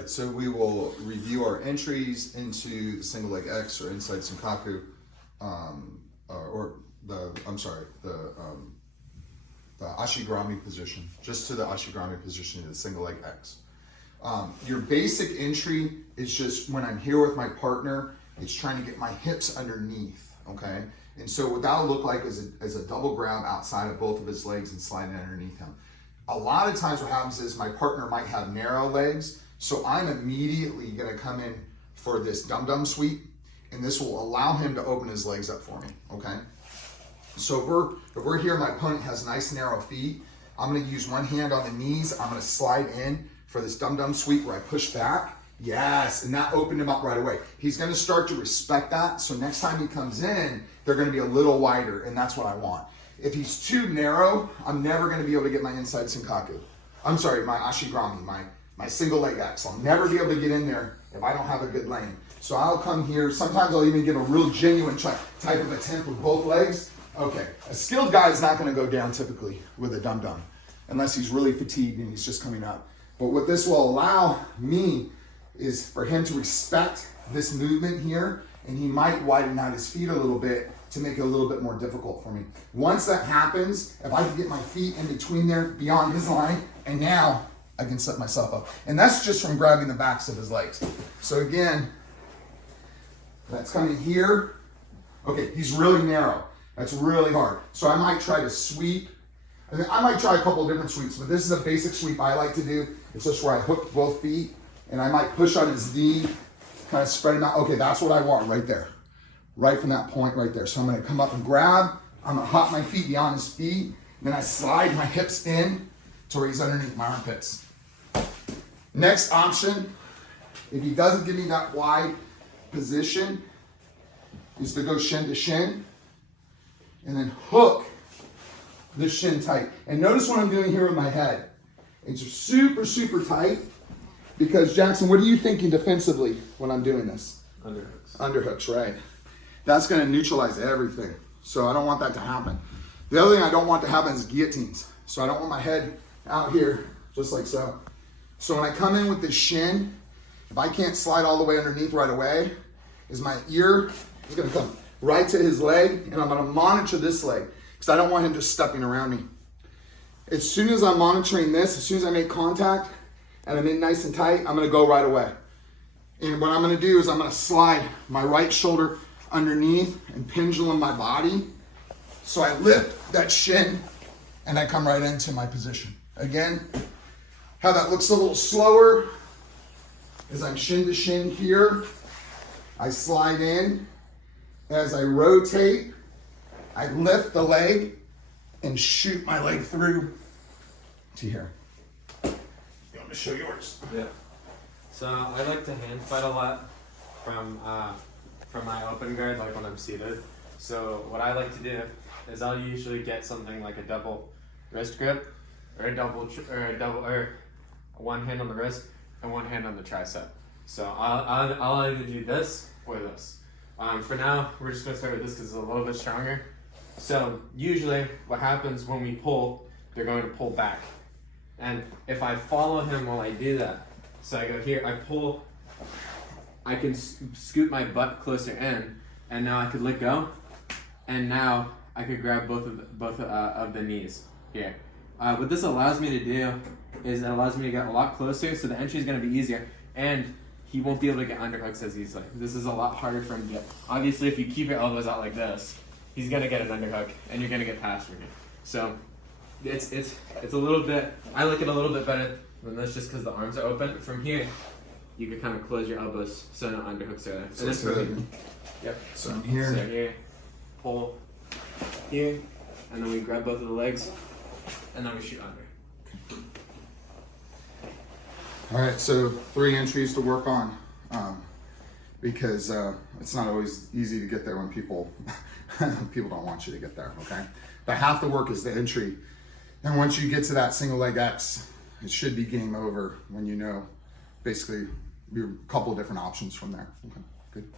right, so we will review our entries into the single leg X or inside Senkaku, the Ashigarami position, just to the Ashigarami position in the single leg X. Your basic entry is just when I'm here with my partner, it's trying to get my hips underneath, okay? And so what that'll look like is a double grab outside of both of his legs and sliding underneath him. A lot of times what happens is my partner might have narrow legs, so I'm immediately gonna come in for this dum-dum sweep, and this will allow him to open his legs up for me, okay? So if we're here, my opponent has nice narrow feet, I'm gonna use one hand on the knees, I'm gonna slide in for this dum-dum sweep where I push back. Yes, and that opened him up right away. He's gonna start to respect that, so next time he comes in, they're gonna be a little wider, and that's what I want. If he's too narrow, I'm never gonna be able to get my inside Senkaku. I'm sorry, my Ashigarami, my single leg X. I'll never be able to get in there if I don't have a good lane. So I'll come here, sometimes I'll even give a real genuine type of attempt with both legs. Okay, a skilled guy is not gonna go down typically with a dum-dum, unless he's really fatigued and he's just coming up. But what this will allow me is for him to respect this movement here, and he might widen out his feet a little bit to make it a little bit more difficult for me. Once that happens, if I can get my feet in between there beyond his line, and now I can set myself up. And that's just from grabbing the backs of his legs. So again, that's coming here. Okay, he's really narrow. That's really hard. So I might try to sweep. And I might try a couple of different sweeps, but this is a basic sweep I like to do. It's just where I hook both feet, and I might push on his knee, kind of spread him out. Okay, that's what I want right there. Right from that point right there. So I'm gonna come up and grab, I'm gonna hop my feet beyond his feet, and then I slide my hips in to where he's underneath my armpits. Next option, if he doesn't give me that wide position, is to go shin to shin, and then hook the shin tight. And notice what I'm doing here with my head. It's super, super tight, because Jackson, what are you thinking defensively when I'm doing this? Underhooks. Underhooks, right. That's gonna neutralize everything. So I don't want that to happen. The other thing I don't want to happen is guillotines. So I don't want my head out here, just like so. So when I come in with this shin, if I can't slide all the way underneath right away, is my ear is gonna come right to his leg, and I'm gonna monitor this leg, because I don't want him just stepping around me. As soon as I'm monitoring this, as soon as I make contact, and I'm in nice and tight, I'm gonna go right away. And what I'm gonna do is I'm gonna slide my right shoulder underneath and pendulum my body. So I lift that shin and I come right into my position. Again, how that looks a little slower is I'm shin to shin here. I slide in. As I rotate, I lift the leg and shoot my leg through to here. You want me to show yours? Yeah. So I like to hand fight a lot from my open guard, like when I'm seated. So what I like to do is I'll usually get something like a double wrist grip, or or one hand on the wrist and one hand on the tricep. So I'll either do this or this. For now, we're just gonna start with this because it's a little bit stronger. So usually what happens when we pull, they're going to pull back. And if I follow him while I do that, so I go here, I pull, I can scoot my butt closer in, and now I could let go, and now I could grab both of the knees here. What this allows me to do is it allows me to get a lot closer, so the entry is going to be easier, and he won't be able to get underhooks as easily. This is a lot harder for him to get. Obviously, if you keep your elbows out like this, he's going to get an underhook, and you're going to get past for him. So it's a little bit, I like it a little bit better than this just because the arms are open. From here, you can kind of close your elbows so no underhooks are there. So and good. Yep. So I'm here. So here, pull here, and then we grab both of the legs, and then we shoot under. All right, so 3 entries to work on, because it's not always easy to get there when people don't want you to get there, okay? But half the work is the entry. And once you get to that single leg X, it should be game over when you know basically your couple of different options from there. Okay, good.